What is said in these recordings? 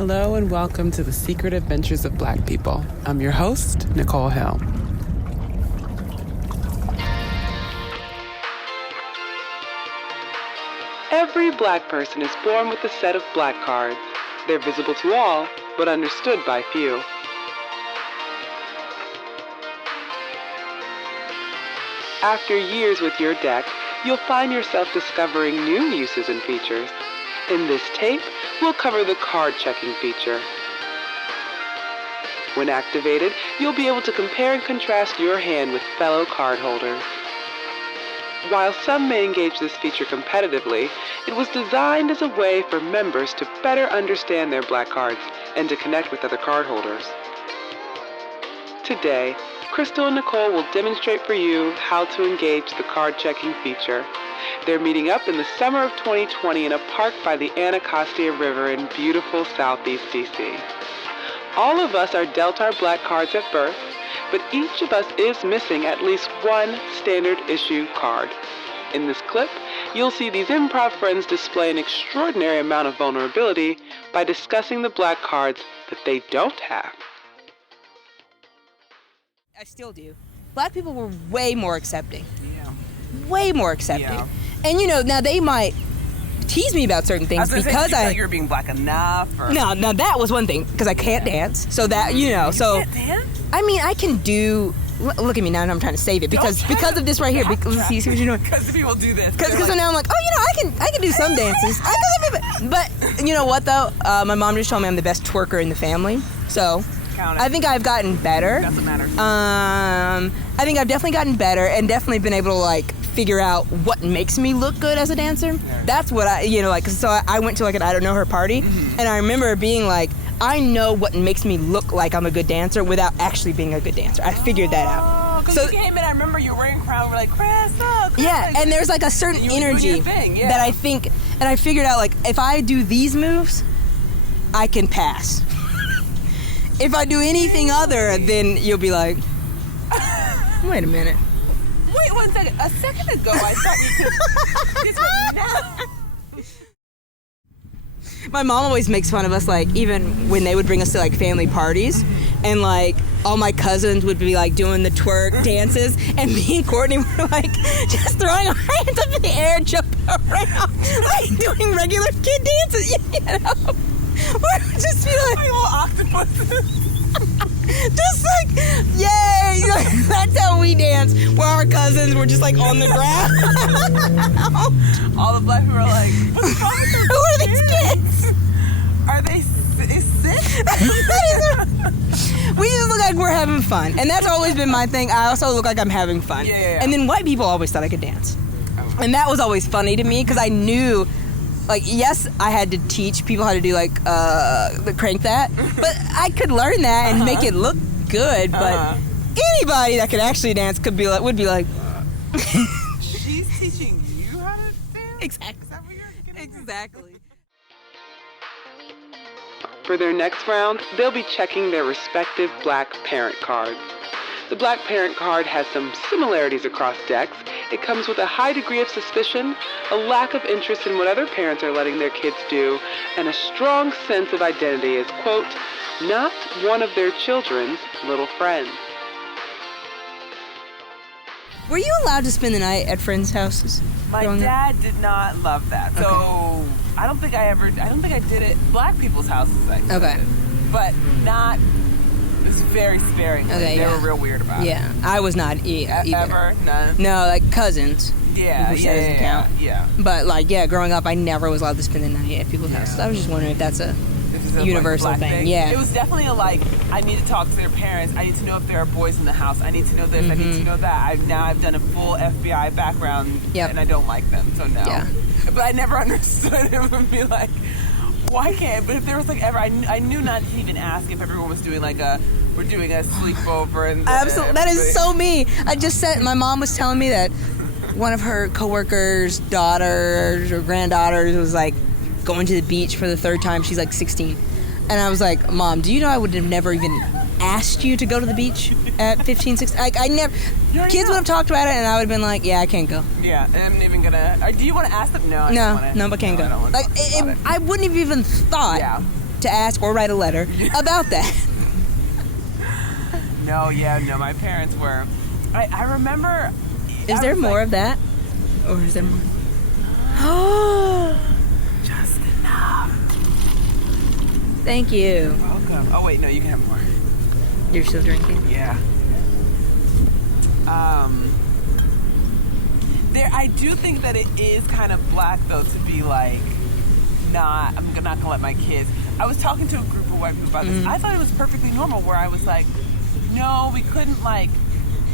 Hello and welcome to the Secret Adventures of Black People. I'm your host, Nicole Hill. Every black person is born with a set of black cards. They're visible to all, but understood by few. After years with your deck, you'll find yourself discovering new uses and features. In this tape, we'll cover the card checking feature. When activated, you'll be able to compare and contrast your hand with fellow card holders. While some may engage this feature competitively, it was designed as a way for members to better understand their black cards and to connect with other card holders. Today, Crystal and Nicole will demonstrate for you how to engage the card checking feature. They're meeting up in the summer of 2020 in a park by the Anacostia River in beautiful Southeast DC. All of us are dealt our black cards at birth, but each of us is missing at least one standard issue card. In this clip, you'll see these improv friends display an extraordinary amount of vulnerability by discussing the black cards that they don't have. I still do. Black people were way more accepting. Yeah. Way more accepting. Yeah. And now they might tease me about certain things because I you're being black enough. Or... No, that was one thing because I can't dance. So that You so can't dance? I mean, I can do. Look at me now, and I'm trying to save it because of this right here. Because see what you're doing. Because people do this. Because now I'm like, I can do some dances. But you know what though? My mom just told me I'm the best twerker in the family. So I think I've gotten better. Doesn't matter. I think I've definitely gotten better and definitely been able to figure out what makes me look good as a dancer. Yeah. That's what so I went to an I don't know her party, and I remember being like, I know what makes me look like I'm a good dancer without actually being a good dancer. I figured that out. Because you came in, I remember you were wearing a crown, we're like, Crystal. Yeah, and there's a certain energy that I think, and I figured out if I do these moves, I can pass. If I do anything other, then you'll be like, wait a minute. Wait 1 second. A second ago, I thought you could. Now. My mom always makes fun of us, even when they would bring us to family parties, and all my cousins would be doing the twerk dances, and me and Courtney were just throwing our hands up in the air and jumping around, doing regular kid dances, We're just be like little octopuses. Just yay! That's how we dance. Where our cousins were just on the ground. All the black people are like, what's wrong with Who are these kids? Are they sick? We just look like we're having fun, and that's always been my thing. I also look like I'm having fun. Yeah. And then white people always thought I could dance, and that was always funny to me because I knew. Yes, I had to teach people how to do the crank that, but I could learn that and make it look good. But anybody that could actually dance would be like, she's teaching you how to dance. Exactly. Is that what you're exactly. For their next round, they'll be checking their respective black parent cards. The black parent card has some similarities across decks. It comes with a high degree of suspicion, a lack of interest in what other parents are letting their kids do, and a strong sense of identity as, quote, not one of their children's little friends. Were you allowed to spend the night at friends' houses? My dad did not love that. So okay. I don't think I did it black people's houses. Okay. But not, it was very sparing. Okay, they were real weird about it. Yeah, I was not either. Ever? None? No, cousins. Yeah. But growing up, I never was allowed to spend the night at people's houses. I was just wondering if that's a universal thing. Yeah. It was definitely I need to talk to their parents. I need to know if there are boys in the house. I need to know this. I need to know that. I've done a full FBI background, and I don't like them, so no. Yeah. But I never understood him and be like, why can't? But if there was ever, I knew not to even ask if everyone was doing we're doing a sleepover and absolutely. That is so me. I just said my mom was telling me that one of her coworkers' daughters or granddaughters was going to the beach for the third time. She's 16. And I was like, Mom, do you know I would have never even asked you to go to the beach at 15, 16? I never... Kids would have talked about it, and I would have been like, yeah, I can't go. Yeah, and I'm not even gonna... do you want to ask them? No, I no, but can't go. I don't want I wouldn't have even thought to ask or write a letter about that. No, my parents were. I remember. Is there more of that? Or is there more? Oh, just enough. Thank you. You're welcome. Oh, wait, no, you can have more. You're still drinking? Yeah. I do think that it is kind of black, though, to be like, I'm not gonna let my kids. I was talking to a group of white people about this. I thought it was perfectly normal, where I was like, no, we couldn't like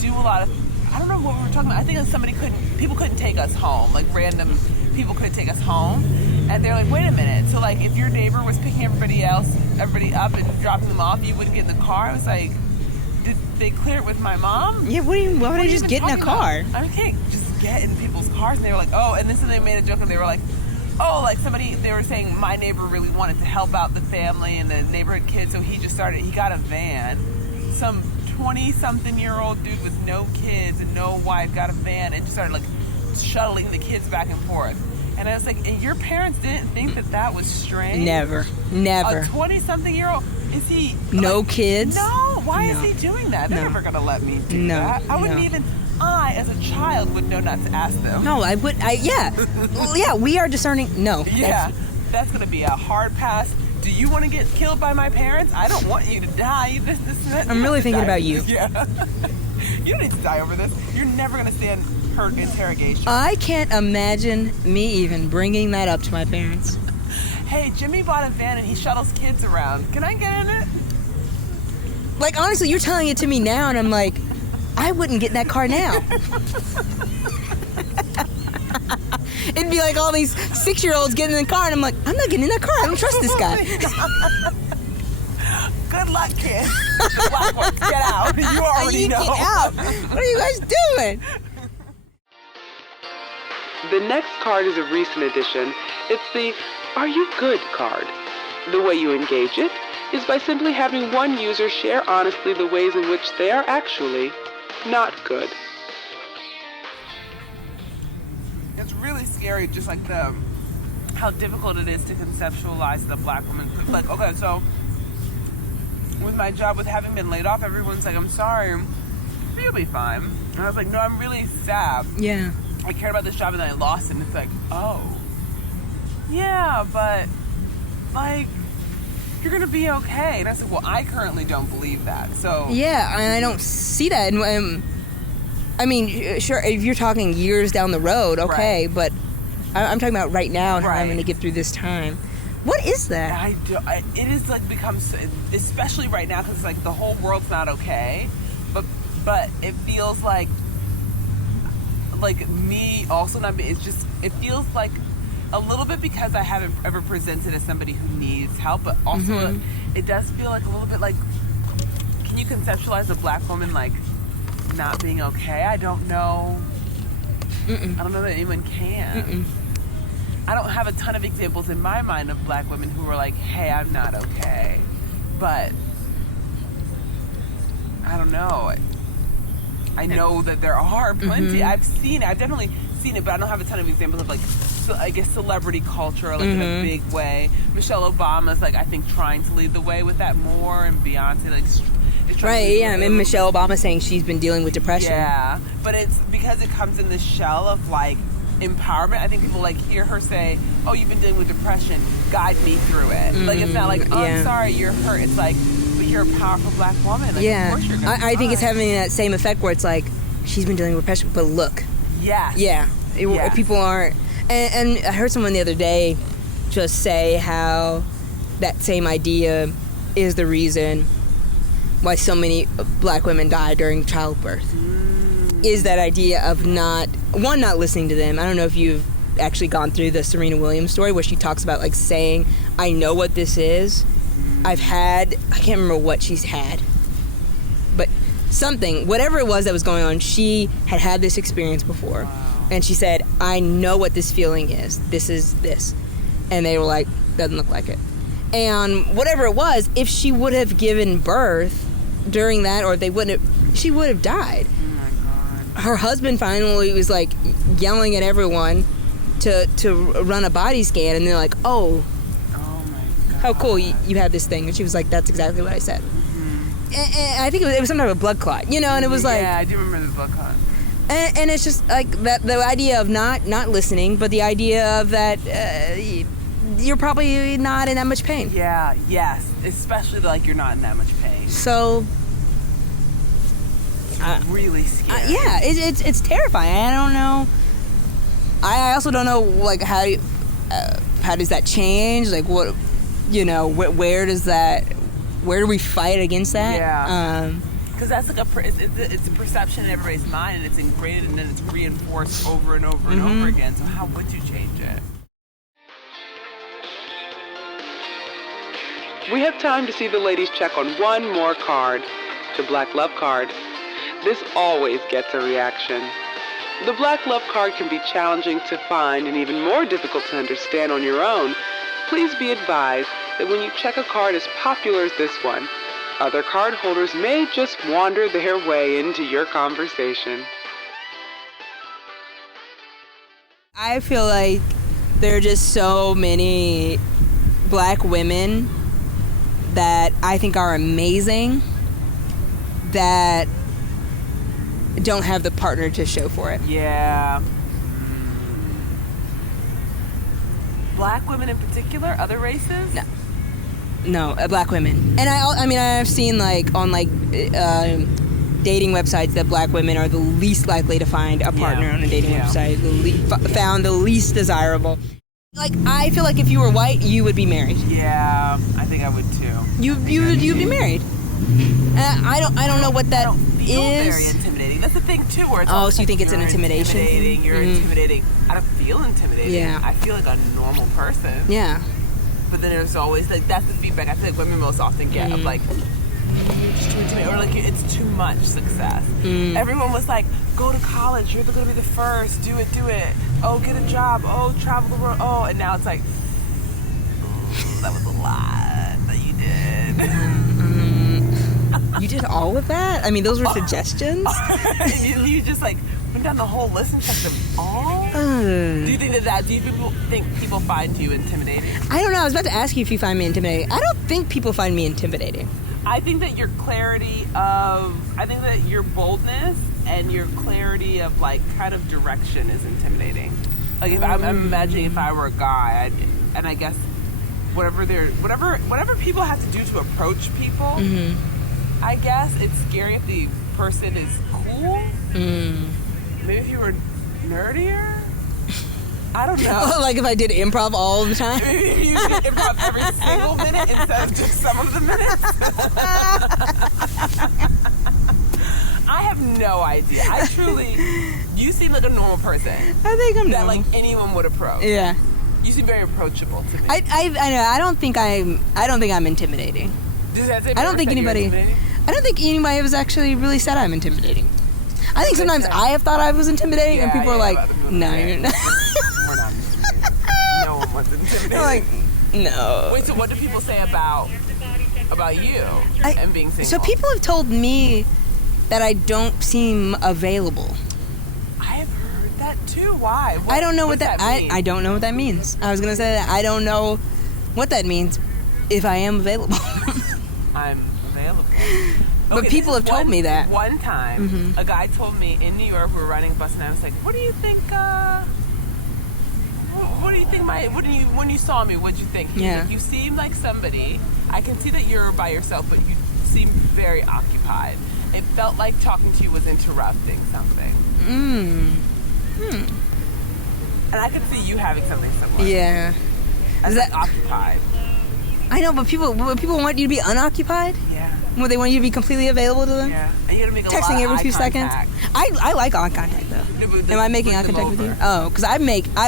do a lot of. I don't know what we were talking about. I think that people couldn't take us home, like random people couldn't take us home, and they're like, wait a minute. So like, if your neighbor was picking everybody up and dropping them off, you wouldn't get in the car. I was like, did they clear it with my mom? Yeah. Why would I just get in a car? I can't just get in people's cars. And they were like, oh, and this is, they made a joke, and they were like, oh, like they were saying my neighbor really wanted to help out the family and the neighborhood kids, so he got a van. Some 20-something-year-old dude with no kids and no wife got a van and just started like shuttling the kids back and forth. And I was like, and your parents didn't think that was strange? Never. A 20-something-year-old, is he... No like, kids? No, why is he doing that? They're never going to let me do that. I wouldn't even... I, as a child, would know not to ask them. No, I would... yeah. Yeah, we are discerning... No. Yeah, that's going to be a hard pass. Do you want to get killed by my parents? I don't want you to die. I'm really thinking about you. Yeah. You don't need to die over this. You're never going to stand hurt interrogation. I can't imagine me even bringing that up to my parents. Hey, Jimmy bought a van and he shuttles kids around. Can I get in it? Like, honestly, you're telling it to me now, and I'm like, I wouldn't get in that car now. It'd be like all these 6-year-olds getting in the car, and I'm like, I'm not getting in that car. I don't trust this guy. Good luck, kid. Black ones, get out. You already know. Get out. What are you guys doing? The next card is a recent addition. It's the Are You Good card. The way you engage it is by simply having one user share honestly the ways in which they are actually not good. It's really scary, just like how difficult it is to conceptualize the black woman. Like, okay, so with my job, with having been laid off, everyone's like, I'm sorry, but you'll be fine. And I was like, no, I'm really sad. Yeah. I cared about this job and then I lost it. And it's like, oh, yeah, but like, you're gonna be okay. And I said, well, I currently don't believe that. So yeah, and I don't see that. I mean, sure, if you're talking years down the road, okay, right. But I'm talking about right now and how I'm gonna get through this time. What is that? It is like becomes, especially right now, because it's like the whole world's not okay, but it feels like me also not being. It's just, it feels like a little bit because I haven't ever presented as somebody who needs help, but also it does feel like a little bit like, can you conceptualize a black woman like not being okay? I don't know. I don't know that anyone can. I don't have a ton of examples in my mind of black women who were like, hey, I'm not okay. But I don't know. I know that there are plenty. I've definitely seen it, but I don't have a ton of examples of like, I guess celebrity culture, like in a big way. Michelle Obama's like, I think, trying to lead the way with that more, and Beyonce like is trying to I mean, Michelle Obama saying she's been dealing with depression. Yeah, but it's because it comes in the shell of like empowerment. I think people like hear her say, oh, you've been dealing with depression, guide me through it. Like, it's not like, oh, I'm sorry, you're hurt. It's like, but you're a powerful black woman. Like, of course you're gonna I think it's having that same effect where it's like, she's been dealing with depression, but look. Yeah. People aren't. And I heard someone the other day just say how that same idea is the reason why so many black women die during childbirth. Is that idea of not listening to them. I don't know if you've actually gone through the Serena Williams story where she talks about like saying, I know what this is. I can't remember what she's had, but something, whatever it was that was going on, she had this experience before. Wow. And she said, I know what this feeling is. This is this. And they were like, doesn't look like it. And whatever it was, if she would have given birth during that, or she would have died. Oh my God. Her husband finally was like yelling at everyone to run a body scan, and they're like, oh my God. how cool you have this thing. And she was like, that's exactly what I said. Mm-hmm. And I think it was some type of blood clot, and it was like... Yeah, I do remember the blood clot. And it's just like that, the idea of not listening, but the idea of that you're probably not in that much pain. Yeah, yes. Especially like you're not in that much pain. So... It's really scary. Yeah, it's terrifying. I don't know. I also don't know, like, how does that change? Like, what, where does that... Where do we fight against that? Yeah. Because that's like it's a perception in everybody's mind, and it's ingrained, and then it's reinforced over and over and over again. So how would you change it? We have time to see the ladies check on one more card, the Black Love card. This always gets a reaction. The Black Love card can be challenging to find and even more difficult to understand on your own. Please be advised that when you check a card as popular as this one, other card holders may just wander their way into your conversation. I feel like there are just so many Black women that I think are amazing that don't have the partner to show for it. Yeah. Black women in particular? Other races? No, Black women. And I've seen like on dating websites that Black women are the least likely to find a partner on a dating website. Found the least desirable. Like, I feel like if you were white, you would be married. Yeah, I think I would too. You'd be married. I don't know what that I don't feel is. Very intimidating. That's the thing too. Where it's so you think it's an intimidation? You're intimidating. I don't feel intimidating. Yeah. I feel like a normal person. Yeah. But then there's always like that's the feedback I feel like women most often get of like you're just too intimidating, or like it's too much success. Everyone was like, go to college. You're going to be the first. Do it. Oh, get a job. Oh, travel the world. Oh, and now it's like that was a lot that you did. You did all of that? I mean, those were suggestions? You just like went down the whole list and checked them all? Do you think do you think people find you intimidating? I don't know. I was about to ask you if you find me intimidating. I don't think people find me intimidating. I think that your boldness and your clarity of like kind of direction is intimidating. Like if I'm imagining if I were a guy, and I guess whatever people have to do to approach people, I guess it's scary if the person is cool. Maybe if you were nerdier. I don't know. Like if I did improv all the time? Maybe if you did improv every single minute instead of just some of the minutes. I have no idea. You seem like a normal person. I think I'm that normal. Like anyone would approach. Yeah. You seem very approachable to me. I know. I don't think I'm intimidating. I don't think anybody has actually really said I'm intimidating. I think sometimes I have thought I was intimidating, and people are like, "No, you're not." We're not intimidating. No one was intimidating. I'm like, no. Wait, so what do people say about you and being single? So people have told me that I don't seem available. I have heard that too. Why? I don't know what that means? I don't know what that means. I was gonna say that I don't know what that means if I am available. I'm available. But people have told me that. One time, a guy told me in New York, we were riding a bus, and I was like, "What do you think? What do you think? When you saw me, what'd you think?" He was like, you seem like somebody. I can see that you're by yourself, but you seem very occupied. It felt like talking to you was interrupting something. And I could see you having something similar. Yeah. Is that occupied? I know, but people want you to be unoccupied. Yeah. Well, they want you to be completely available to them? Yeah. And you gotta make a texting lot of every few contact. seconds. I like eye contact though. No, Am I making eye contact with you? Oh, because I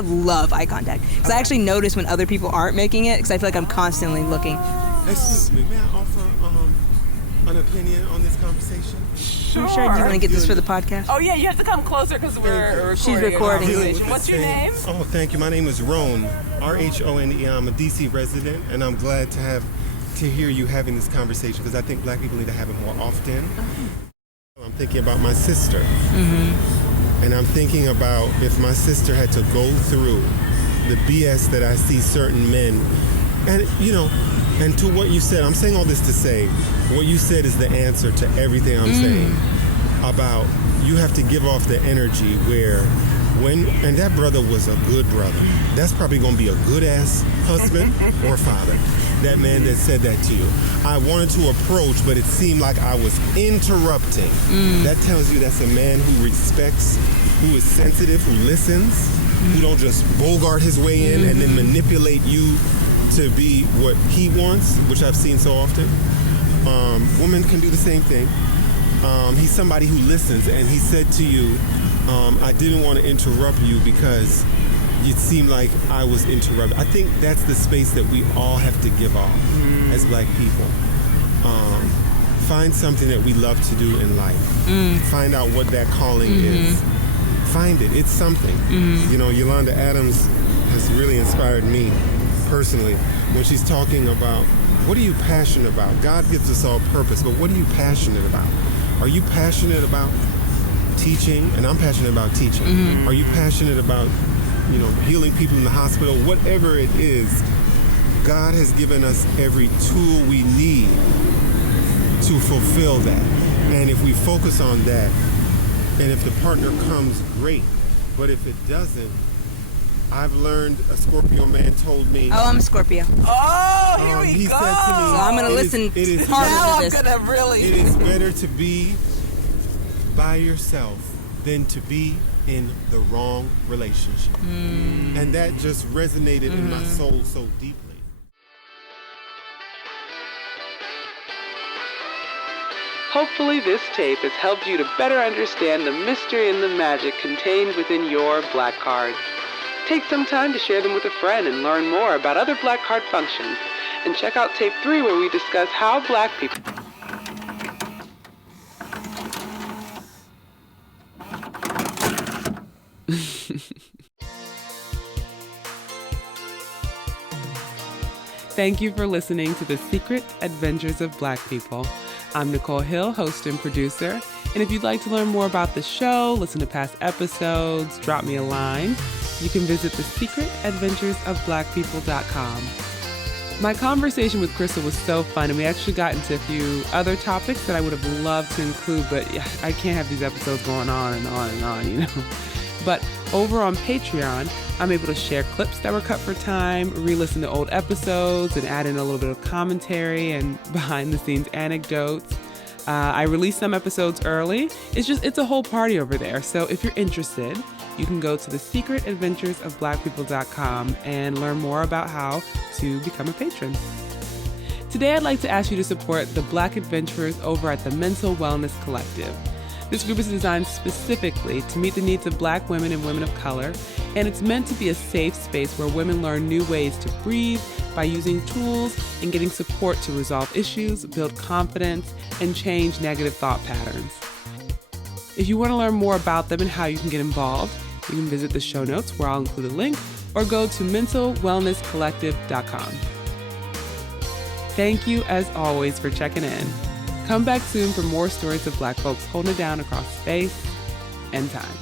love eye contact. Because I actually notice when other people aren't making it, because I feel like I'm constantly looking. Excuse me, may I offer an opinion on this conversation? Sure. Do you want to get this for the podcast? Oh yeah, you have to come closer because we're recording. She's recording. What's your name? Oh, thank you. My name is Ron, R-H-O-N-E. I'm a DC resident, and I'm glad to hear you having this conversation because I think Black people need to have it more often. I'm thinking about my sister, and I'm thinking about if my sister had to go through the BS that I see certain men, and And to what you said, I'm saying all this to say, what you said is the answer to everything I'm saying about you have to give off the energy where and that brother was a good brother. That's probably going to be a good-ass husband or father. That man that said that to you. I wanted to approach, but it seemed like I was interrupting. That tells you that's a man who respects, who is sensitive, who listens, who don't just bogart his way in and then manipulate you to be what he wants, which I've seen so often. Women can do the same thing. He's somebody who listens, and he said to you, I didn't want to interrupt you because it seemed like I was interrupted. I think that's the space that we all have to give off as black people. Find something that we love to do in life. Find out what that calling is. Find it. It's something. You know, Yolanda Adams has really inspired me personally when she's talking about what are you passionate about? God gives us all purpose, but what are you passionate about? Are you passionate about teaching? And I'm passionate about teaching. Are you passionate about, you know, healing people in the hospital? Whatever it is, God has given us every tool we need to fulfill that. And if we focus on that, and if the partner comes, great. But if it doesn't, I've learned, a Scorpio man told me. Oh, I'm a Scorpio. Oh, here we he go. said to me, So I'm going to listen harder to this. I'm gonna really. It is better to be by yourself than to be in the wrong relationship. And that just resonated in my soul so deeply. Hopefully this tape has helped you to better understand the mystery and the magic contained within your black cards. Take some time to share them with a friend and learn more about other black card functions. And check out tape 3 where we discuss how black people... Thank you for listening to The Secret Adventures of Black People. I'm Nicole Hill, host and producer. And if you'd like to learn more about the show, listen to past episodes, drop me a line, you can visit thesecretadventuresofblackpeople.com. My conversation with Crystal was so fun, and we actually got into a few other topics that I would have loved to include, but I can't have these episodes going on and on and on, you know. But over on Patreon, I'm able to share clips that were cut for time, re-listen to old episodes, and add in a little bit of commentary and behind-the-scenes anecdotes. I release some episodes early. It's a whole party over there. So if you're interested, you can go to thesecretadventuresofblackpeople.com and learn more about how to become a patron. Today, I'd like to ask you to support the Black adventurers over at the Mental Wellness Collective. This group is designed specifically to meet the needs of Black women and women of color, and it's meant to be a safe space where women learn new ways to breathe by using tools and getting support to resolve issues, build confidence, and change negative thought patterns. If you want to learn more about them and how you can get involved, you can visit the show notes where I'll include a link, or go to mentalwellnesscollective.com. Thank you, as always, for checking in. Come back soon for more stories of Black folks holding it down across space and time.